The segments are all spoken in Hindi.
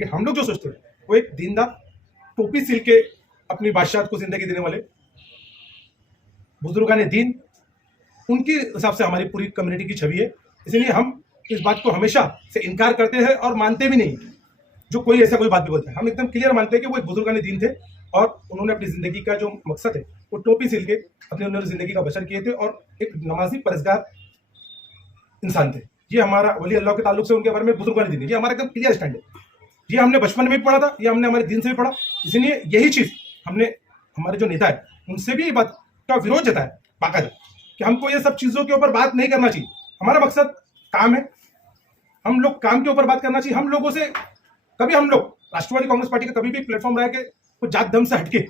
लेकिन हम लोग जो सोचते हैं वो एक दीनदार, टोपी सिल के अपनी बादशाह को जिंदगी देने वाले बुजुर्गान दीन, उनके हिसाब से हमारी पूरी कम्युनिटी की छवि है। इसलिए हम इस बात को हमेशा से इनकार करते हैं और मानते भी नहीं जो कोई ऐसा कोई बात भी बोलता है। हम एकदम क्लियर मानते हैं कि वो एक बुजुर्गान दीन थे और उन्होंने अपनी जिंदगी का जो मकसद है वो टोपी सिल के अपनी उन्होंने जिंदगी का बसर किए थे और एक नमाजी परहेजगार इंसान थे। ये हमारा वली अल्लाह के ताल्लुक से उनके बारे में बुजुर्गान दीन है, ये हमारा एकदम क्लियर स्टैंड है। ये हमने बचपन में भी पढ़ा था, ये हमने हमारे दिन से भी पढ़ा। इसलिए यही चीज हमने हमारे जो नेता है उनसे भी ये बात का विरोध जताया बाकायदा कि हमको ये सब चीजों के ऊपर बात नहीं करना चाहिए। हमारा मकसद काम है, हम लोग काम के ऊपर बात करना चाहिए। हम लोगों से कभी हम लोग राष्ट्रवादी कांग्रेस पार्टी का कभी भी प्लेटफॉर्म रहा है कि वो जात धर्म से हटके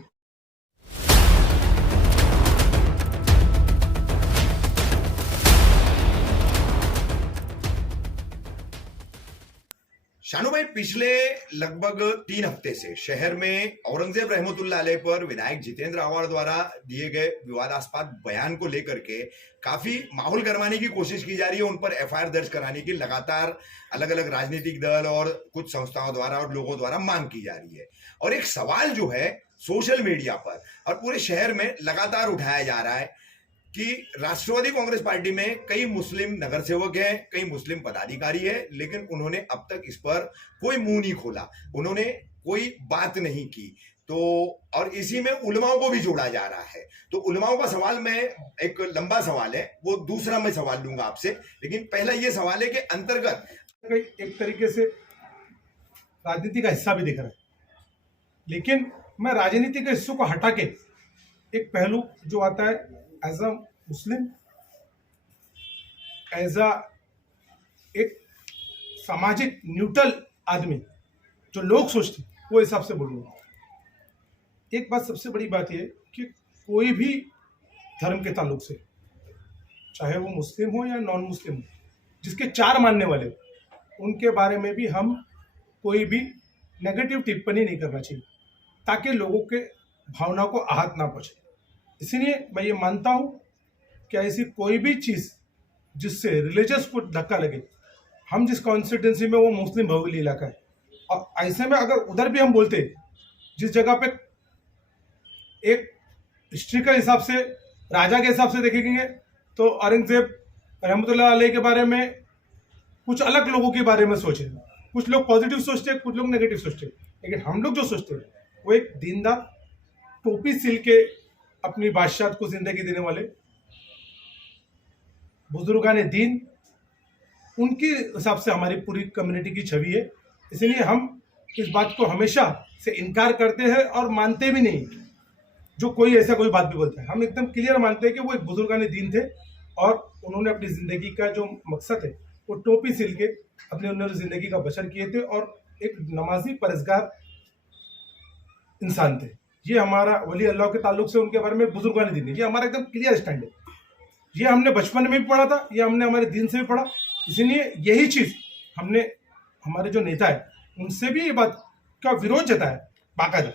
शानू भाई, पिछले लगभग 3 हफ्ते से शहर में औरंगजेब रहमतुल्लाह अलैह पर विधायक जितेंद्र आवाड़ द्वारा दिए गए विवादास्पद बयान को लेकर के काफी माहौल गरमाने की कोशिश की जा रही है। उन पर एफआईआर दर्ज कराने की लगातार अलग अलग राजनीतिक दल और कुछ संस्थाओं द्वारा और लोगों द्वारा मांग की जा रही है। और एक सवाल जो है सोशल मीडिया पर और पूरे शहर में लगातार उठाया जा रहा है कि राष्ट्रवादी कांग्रेस पार्टी में कई मुस्लिम नगर सेवक हैं, कई मुस्लिम पदाधिकारी है, लेकिन उन्होंने अब तक इस पर कोई मुंह नहीं खोला, उन्होंने कोई बात नहीं की। तो और इसी में उलमाओं को भी जोड़ा जा रहा है। तो उलमाओं का सवाल, मैं एक लंबा सवाल है, वो दूसरा मैं सवाल लूंगा आपसे, लेकिन पहला ये सवाल है कि अंतर्गत एक तरीके से राजनीति का हिस्सा भी दिख रहा है, लेकिन मैं राजनीति के हिस्सों को हटा के एक पहलू जो आता है as a Muslim, as a एक सामाजिक न्यूट्रल आदमी जो लोग सोचते हैं वो हिसाब से बोलूंगा। एक बात सबसे बड़ी बात यह कि कोई भी धर्म के ताल्लुक से, चाहे वो मुस्लिम हो या नॉन मुस्लिम हो, जिसके 4 मानने वाले हो, उनके बारे में भी हम कोई भी नेगेटिव टिप्पणी नहीं करना चाहिए ताकि लोगों के भावनाओं को आहत ना पहुंचे। इसीलिए मैं ये मानता हूं कि ऐसी कोई भी चीज जिससे रिलीजियस को धक्का लगे, हम जिस कॉन्स्टिट्यूंसी में वो मुस्लिम बहुल इलाका है, और ऐसे में अगर उधर भी हम बोलते जिस जगह पे एक हिस्ट्री के हिसाब से, राजा के हिसाब से देखेंगे तो औरंगजेब रहमतुल्लाह अलैह के बारे में कुछ अलग लोगों के बारे में सोचे, कुछ लोग पॉजिटिव सोचते हैं, कुछ लोग नेगेटिव सोचते हैं। लेकिन हम लोग जो सोचते हैं वो एक दीनदार, टोपी सिल के अपनी बादशाह को जिंदगी देने वाले बुजुर्गान दीन, उनके हिसाब से हमारी पूरी कम्युनिटी की छवि है। इसलिए हम इस बात को हमेशा से इनकार करते हैं और मानते भी नहीं जो कोई ऐसा कोई बात भी बोलता है। हम एकदम क्लियर मानते हैं कि वो एक बुजुर्गान दीन थे और उन्होंने अपनी जिंदगी का जो मकसद है वो टोपी सिल के अपनी उन्होंने जिंदगी का बसर किए थे और एक नमाजी परहेजगार इंसान थे। ये हमारा वली अल्लाह के ताल्लुक से उनके बारे में बुजुर्गान दीन है, ये हमारा एकदम क्लियर स्टैंड है। ये हमने बचपन में भी पढ़ा था, ये हमने हमारे दिन से भी पढ़ा। इसलिए यही चीज हमने हमारे जो नेता है उनसे भी ये बात का विरोध जताया बाकायदा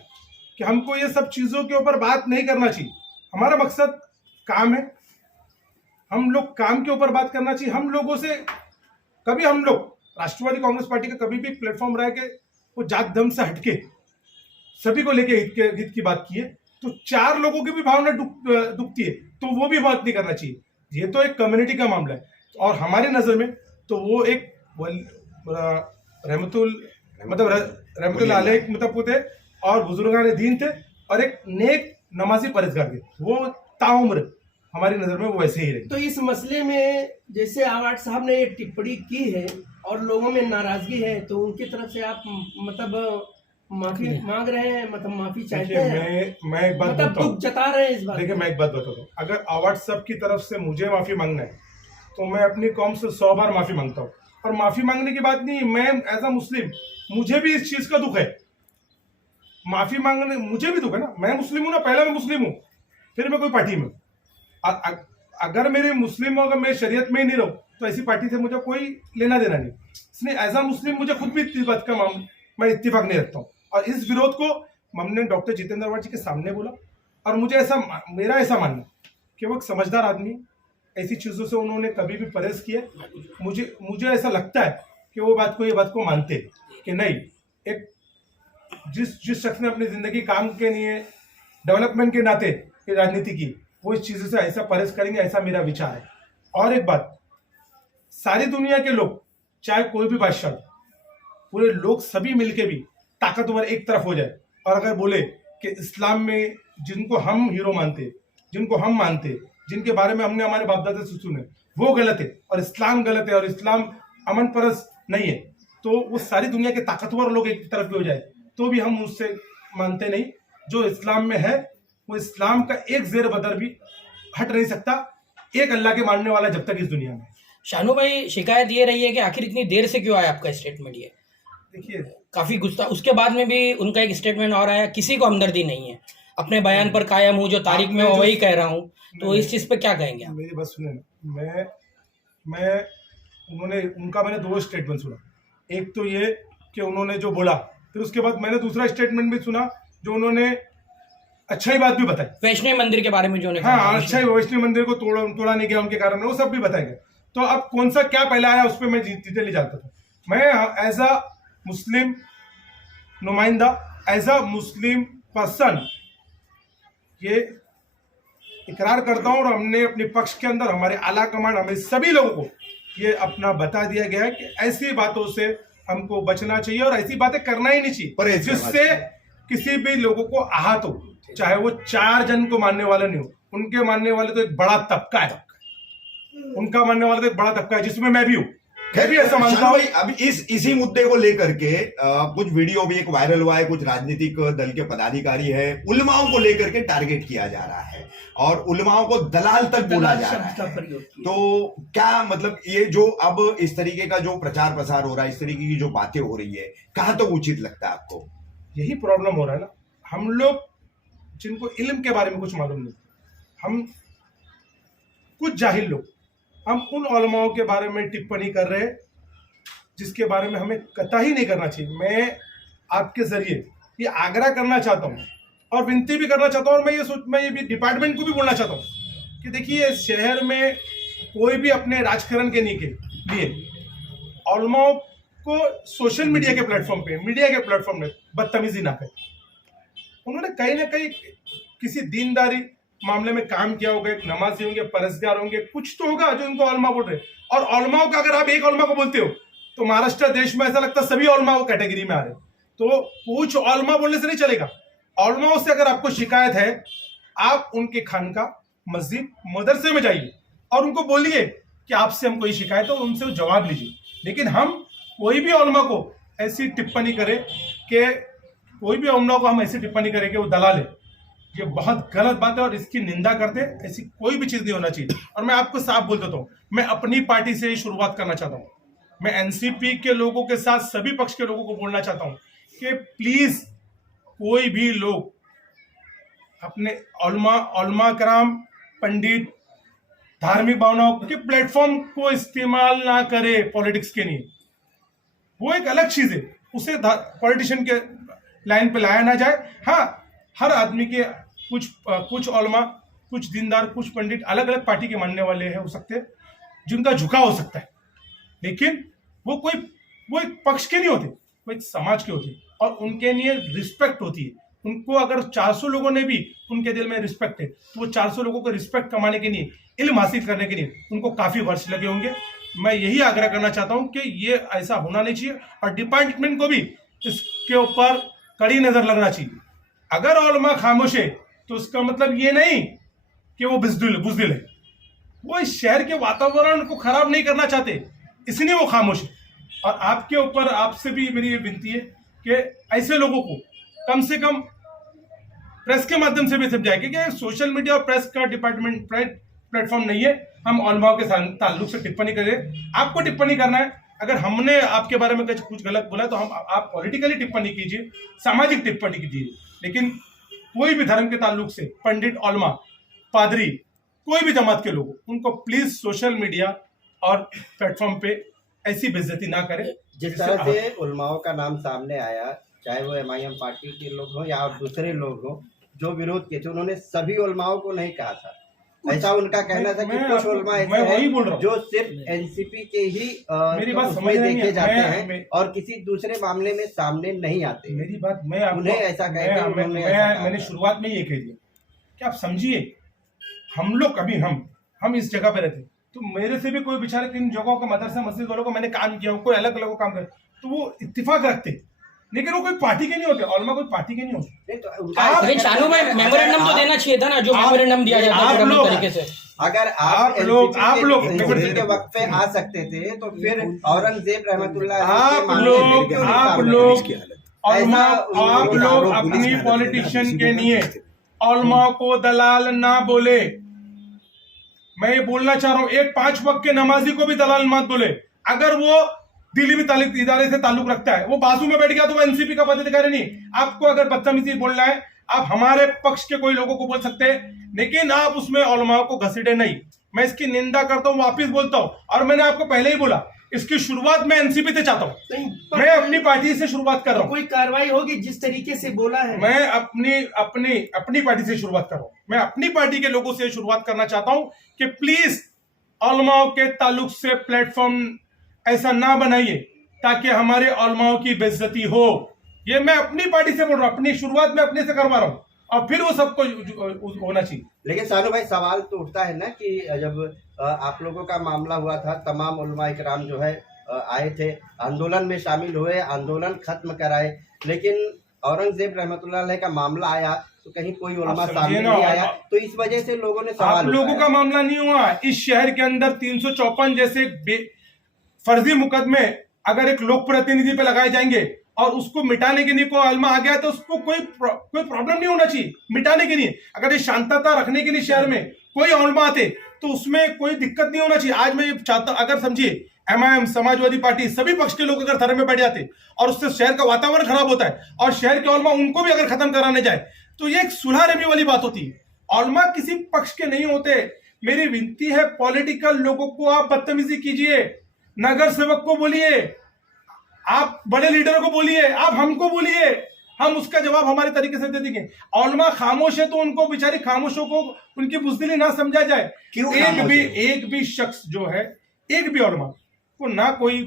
कि हमको ये सब चीजों के ऊपर बात नहीं करना चाहिए। हमारा मकसद काम है, हम लोग काम के ऊपर बात करना चाहिए। हम लोगों से कभी हम लोग राष्ट्रवादी कांग्रेस पार्टी का कभी भी प्लेटफॉर्म रहा है कि वो जात धर्म से हटके सभी को लेके हित की बात की है, तो 4 लोगों की भी भावना दुखती है, तो वो भी बात नहीं करना चाहिए। ये तो एक कम्युनिटी का मामला है और हमारी नजर में तो वो एक रहमतुल्लाह अलैह मतलब थे और बुजुर्गान दीन थे और एक नेक नमाजी परहेजगार थे। वो ताउम्र हमारी नजर में वो वैसे ही रहे। तो इस मसले में जैसे आवाड़ साहब ने एक टिप्पणी की है और लोगों में नाराजगी है, तो उनकी तरफ से आप मतलब माफी मांग रहे हैं, मतलब माफी चाहते हैं? मैं एक बात मतलब दुख जता रहे हैं इस बात। देखिए, मैं एक बात बताता हूँ, अगर आवाड़ साहब की तरफ से मुझे माफी मांगना है तो मैं अपनी कौम से 100 बार माफी मांगता हूँ। और माफी मांगने की बात नहीं, मैं एज अ मुस्लिम मुझे भी इस चीज का दुख है। माफी मांगने मुझे भी दुख है ना, मैं मुस्लिम हूं ना, पहले मैं मुस्लिम हूं, फिर मैं कोई पार्टी में। अगर मेरे मुस्लिम अगर मैं शरीयत में ही नहीं रहूं तो ऐसी पार्टी से मुझे कोई लेना देना नहीं। इसलिए एज अ मुस्लिम मुझे खुद भी इस बात का मैं इत्तेफाक नहीं रखता हूँ। और इस विरोध को हमने डॉक्टर जितेंद्र आवाड़ जी के सामने बोला और मेरा ऐसा मानना कि वो एक समझदार आदमी, ऐसी चीजों से उन्होंने कभी भी परहेज किया। मुझे ऐसा लगता है कि वो ये बात को मानते कि नहीं, एक जिस शख्स ने अपनी जिंदगी काम के लिए डेवलपमेंट के नाते ये राजनीति की, वो इस चीजों से ऐसा परहेज करेंगे, ऐसा मेरा विचार है। और एक बात, सारी दुनिया के लोग, चाहे कोई भी बादशाह, पूरे लोग सभी मिलके भी ताकतवर एक तरफ हो जाए और अगर बोले कि इस्लाम में जिनको हम हीरो मानते, जिनको हम मानते, जिनके बारे में हमने हमारे बाप दादा से सुने, वो गलत है और इस्लाम गलत है और इस्लाम अमन परस्त नहीं है, तो वो सारी दुनिया के ताकतवर लोग एक तरफ भी हो जाए तो भी हम उससे मानते नहीं। जो इस्लाम में है वो इस्लाम का एक जेर बदर भी हट नहीं सकता, एक अल्लाह के मानने वाला जब तक इस दुनिया में। शानू भाई, शिकायत ये रही है कि आखिर इतनी देर से क्यों आया आपका स्टेटमेंट? ये देखिए, काफी गुस्सा, उसके बाद में भी उनका एक स्टेटमेंट और आया, किसी को हमदर्दी नहीं है, अपने बयान पर कायम हूँ, जो तारीख में वही कह रहा हूँ। तो इस चीज पे क्या कहेंगे आप? मेरी बात सुने ना, उनका मैंने 2 स्टेटमेंट सुना। एक तो ये कि उन्होंने जो बोला, फिर उसके बाद मैंने दूसरा स्टेटमेंट भी सुना जो उन्होंने अच्छा ही बात भी बताई, वैष्णव मंदिर के बारे में जो हाँ, अच्छा ही वैष्णव मंदिर को तोड़ा नहीं गया उनके कारण, वो सब भी बताया गया। तो अब कौन सा क्या पहला आया उस पर मैं डिटेल नहीं जानता था। मैं एज अ मुस्लिम नुमाइंदा, एज अ मुस्लिम पर्सन ये इकरार करता हूँ और हमने अपने पक्ष के अंदर हमारे आला कमान, हमें सभी लोगों को ये अपना बता दिया गया है कि ऐसी बातों से हमको बचना चाहिए और ऐसी बातें करना ही नहीं चाहिए जिससे किसी भी लोगों को आहत हो, चाहे वो 4 जन को मानने वाले नहीं हो। उनके मानने वाले तो एक बड़ा तबका है, उनका मानने वाला तो एक बड़ा तबका है जिसमें मैं भी हूँ। मैं भी ऐसा मानता हूँ। अभी इसी मुद्दे को लेकर के कुछ वीडियो भी एक वायरल हुआ है, कुछ राजनीतिक दल के पदाधिकारी है, उलमाओं को लेकर के टारगेट किया जा रहा है और उलमाओं को दलाल तक बोला जा रहा है। तो क्या मतलब ये जो अब इस तरीके का जो प्रचार प्रसार हो रहा है, इस तरीके की जो बातें हो रही है, कहाँ तक उचित लगता है आपको? यही प्रॉब्लम हो रहा है ना, हम लोग जिनको इल्म के बारे में कुछ मालूम नहीं, हम कुछ जाहिल लोग, हम उन उलमाओं के बारे में टिप्पणी कर रहे हैं जिसके बारे में हमें कतई नहीं करना चाहिए। मैं आपके जरिए ये आग्रह करना चाहता हूँ और विनती भी करना चाहता हूँ और मैं ये भी डिपार्टमेंट को भी बोलना चाहता हूँ कि देखिए, इस शहर में कोई भी अपने राजकरण के लिए उलमाओं को सोशल मीडिया के प्लेटफॉर्म पे, मीडिया के प्लेटफॉर्म में बदतमीजी ना करे। उन्होंने कहीं ना कहीं किसी दीनदारी मामले में काम किया होगा, एक नमाजी होंगे, परहेजगार होंगे, कुछ तो होगा जो उनको उलमा बोल रहे। और उलमाओं का अगर आप एक उलमा को बोलते हो तो महाराष्ट्र देश में ऐसा लगता है सभी उलमा वो कैटेगरी में आ रहे। तो कुछ उलमा बोलने से नहीं चलेगा। उलमाओं से अगर आपको शिकायत है, आप उनके खानका, मस्जिद, मदरसे में जाइए और उनको बोलिए कि आपसे हमको ये शिकायत हो, उनसे जवाब लीजिए। लेकिन हम कोई भी उलमा को ऐसी टिप्पणी करें कि वो दलाल है, ये बहुत गलत बात है और इसकी निंदा करते, ऐसी कोई भी चीज नहीं होना चाहिए। और मैं आपको साफ बोल देता हूँ, मैं अपनी पार्टी से ही शुरुआत करना चाहता हूँ। मैं एनसीपी के लोगों के साथ सभी पक्ष के लोगों को बोलना चाहता हूँ कि प्लीज कोई भी लोग अपने उलमा कराम, पंडित, धार्मिक भावनाओं के प्लेटफॉर्म को इस्तेमाल ना करे पॉलिटिक्स के लिए। वो एक अलग चीज है, उसे पॉलिटिशियन के लाइन पे लाया ना जाए। हाँ, हर आदमी के कुछ उलमा, कुछ दीनदार, कुछ पंडित अलग अलग पार्टी के मानने वाले हैं, हो सकते हैं जिनका झुकाव हो सकता है, लेकिन वो एक पक्ष के नहीं होते, वो एक समाज के होते और उनके लिए रिस्पेक्ट होती है। उनको अगर 400 लोगों ने भी उनके दिल में रिस्पेक्ट है तो वो 400 लोगों को रिस्पेक्ट कमाने के लिए, इल्म हासिल करने के लिए उनको काफी वर्ष लगे होंगे। मैं यही आग्रह करना चाहता हूं कि ये ऐसा होना नहीं चाहिए और डिपार्टमेंट को भी इसके ऊपर कड़ी नजर लगना चाहिए। अगर उलमा खामोश है तो उसका मतलब ये नहीं कि वो बुज़दिल है, वो इस शहर के वातावरण को खराब नहीं करना चाहते, इसलिए वो खामोश है। और आपके ऊपर, आपसे भी मेरी ये विनती है कि ऐसे लोगों को कम से कम प्रेस के माध्यम से भी समझाए, क्योंकि सोशल मीडिया और प्रेस का डिपार्टमेंट प्लेटफॉर्म नहीं है हम उलमाओं के ताल्लुक से टिप्पणी करें। आपको टिप्पणी करना है, अगर हमने आपके बारे में कुछ गलत बोला तो आप पॉलिटिकली टिप्पणी कीजिए, सामाजिक टिप्पणी कीजिए, लेकिन कोई भी धर्म के ताल्लुक से पंडित, उलमा, पादरी, कोई भी जमात के लोग, उनको प्लीज सोशल मीडिया और प्लेटफॉर्म पे ऐसी बेइज्जती ना करें। जिस तरह से उलमाओं का नाम सामने आया, चाहे वो एमआईएम पार्टी के लोग हों या दूसरे लोग हों जो विरोध किए थे, उन्होंने सभी उलमाओं को नहीं कहा था, ऐसा उनका कहना था कि मैं कुछ आपको- उलमा ऐसे मैं वही हैं बोल रहा हूँ। जो सिर्फ एनसीपी के ही मेरी बात उसमें समझ रहे देखे हैं। जाते मैं- हैं और किसी दूसरे मामले में सामने नहीं आते। मेरी बात मैं आपको उन्हें ऐसा कहते हैं, मैं- उन्होंने मैं- ऐसा कहा मैंने था। शुरुआत में ये कह दिया कि आप समझिए, हम लोग अभी हम इस जगह पे रहते हैं, तो मेरे से भी कोई बेचारे इन जगहों का मदरसा मस्जिद वालों का मैंने काम किया हो, कोई अलग अलग काम करे तो वो इत्तेफाक रखते, लेकिन वो कोई पार्टी के नहीं होते, औलमा कोई पार्टी के नहीं होते। नहीं तो उनका आप- ऐसा लेकिन कहना शानू भाई है कि मेमोरेंडम तो अगर देना चाहिए था ना, जो मेमोरेंडम दिया जाता है आप पिरामिड लोग- तरीके से। अगर आप लोग- एनसीपी के वक्त पे आ सकते थे तो फिर औरंगजेब रहमतुल्लाह अलैह के आप मामले में लोग क्यों नहीं आप सामने लोग आए? औलमा ऐसा आप उन्होंने लोग आरोप अपनी पुलिस पॉलिटिशियन के लिए औलमा को दलाल ना बोले। मैं ये बोलना चाह रहा हूँ, एक 5 वक्त के नमाजी को भी दलाल मत बोले। अगर वो दिल्ली में तालिक इदारे से ताल्लुक रखता है, वो बाजू में बैठ गया तो वो एनसीपी का पदाधिकारी नहीं। आपको अगर बदतमीजी बोलना है, आप हमारे पक्ष के कोई लोगों को बोल सकते हैं, लेकिन आप उसमें औलमा को घसीटे नहीं। मैं इसकी निंदा करता हूँ, वापिस बोलता हूँ, और मैंने आपको पहले ही बोला इसकी शुरुआत मैं एनसीपी से चाहता हूँ। नहीं, मैं अपनी पार्टी से शुरुआत कर रहा हूँ। कोई कार्रवाई होगी जिस तरीके से बोला है? मैं अपनी पार्टी से शुरुआत कर रहा हूँ। मैं अपनी पार्टी के लोगों से शुरुआत करना चाहता हूँ कि प्लीज औलमाओं के ताल्लुक से प्लेटफॉर्म ऐसा ना बनाइए ताकि हमारे औलमाओं की बेइज्जती हो। ये मैं अपनी पार्टी से बोल रहा हूँ, अपनी शुरुआत में अपने से करवा रहा हूँ, और फिर वो सबको होना चाहिए। लेकिन सानू भाई सवाल तो उठता है ना कि जब आप लोगों का मामला हुआ था, तमाम उलमा इकराम जो है आए थे, आंदोलन में शामिल हुए, आंदोलन खत्म कराए, लेकिन औरंगजेब रहमतुल्लाह अलैह का मामला आया तो कहीं कोई उलमा आप समझिए सामने ना, नहीं आया, तो इस वजह से लोगों ने आप सवाल लोगों उठाया। का मामला नहीं हुआ। इस शहर के अंदर 354 जैसे फर्जी मुकदमे अगर एक लोक प्रतिनिधि पे लगाए जाएंगे और उसको मिटाने के लिए कोई आलमा आ गया तो उसको कोई प्रॉब्लम नहीं होना चाहिए मिटाने के लिए। अगर ये शांतता रखने के लिए शहर में कोई आलमा आते तो उसमें कोई दिक्कत नहीं होना चाहिए। आज मैं ये चाहता, अगर समझिए एमआईएम, समाजवादी पार्टी, सभी पक्ष के लोग अगर धरने में बैठ जाते और उससे शहर का वातावरण खराब होता है और शहर के औलमा उनको भी अगर खत्म कराने जाए तो ये एक सुलह रबी वाली बात होती है। औलमा किसी पक्ष के नहीं होते। मेरी विनती है, पॉलिटिकल लोगों को आप बदतमीजी कीजिए, नगर सेवक को बोलिए, आप बड़े लीडरों को बोलिए, आप हमको बोलिए, हम उसका जवाब हमारे तरीके से दे देंगे। औलमा खामोश है तो उनको बेचारी खामोशों को उनकी बुजदिली ना समझा जाए। क्यों एक भी शख्स जो है, एक भी औलमा को ना कोई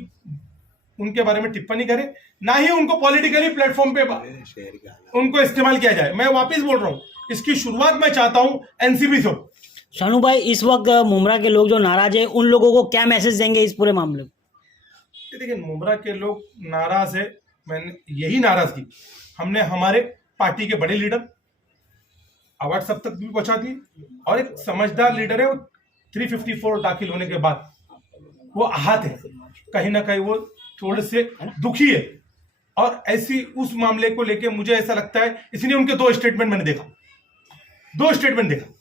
उनके बारे में टिप्पणी करे, ना ही उनको पॉलिटिकली प्लेटफॉर्म पे उनको इस्तेमाल किया जाए। मैं वापस बोल रहा हूँ, इसकी शुरुआत मैं चाहता हूँ एनसीपी से। शानू भाई, इस वक्त मुमरा के लोग जो नाराज है, उन लोगों को क्या मैसेज देंगे इस पूरे मामले में? देखिए, मुमरा के लोग नाराज है, मैंने यही नाराजगी हमने हमारे पार्टी के बड़े लीडर अवार्ड सब तक भी पहुंचा दी, और एक समझदार लीडर है, वो 354 दाखिल होने के बाद वो आहत है, कहीं ना कहीं वो थोड़े से दुखी है, और ऐसी उस मामले को लेके मुझे ऐसा लगता है, इसलिए उनके 2 स्टेटमेंट मैंने देखा, 2 स्टेटमेंट देखा,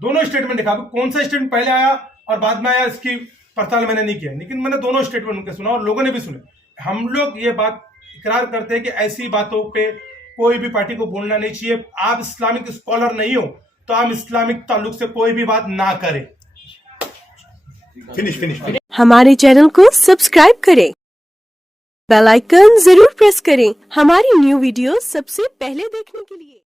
दोनों स्टेटमेंट देखा। कौन सा स्टेटमेंट पहले आया और बाद में आया इसकी पड़ताल मैंने नहीं किया, लेकिन मैंने दोनों स्टेटमेंट उनके सुना और लोगों ने भी सुने। हम लोग ये बात इकरार करते हैं कि ऐसी बातों पे कोई भी पार्टी को बोलना नहीं चाहिए। आप इस्लामिक स्कॉलर नहीं हो तो आप इस्लामिक ताल्लुक से कोई भी बात ना करें। फिनिश हमारे चैनल को सब्सक्राइब करें, बेल आइकन जरूर प्रेस करें हमारी न्यू वीडियो सबसे पहले देखने के लिए।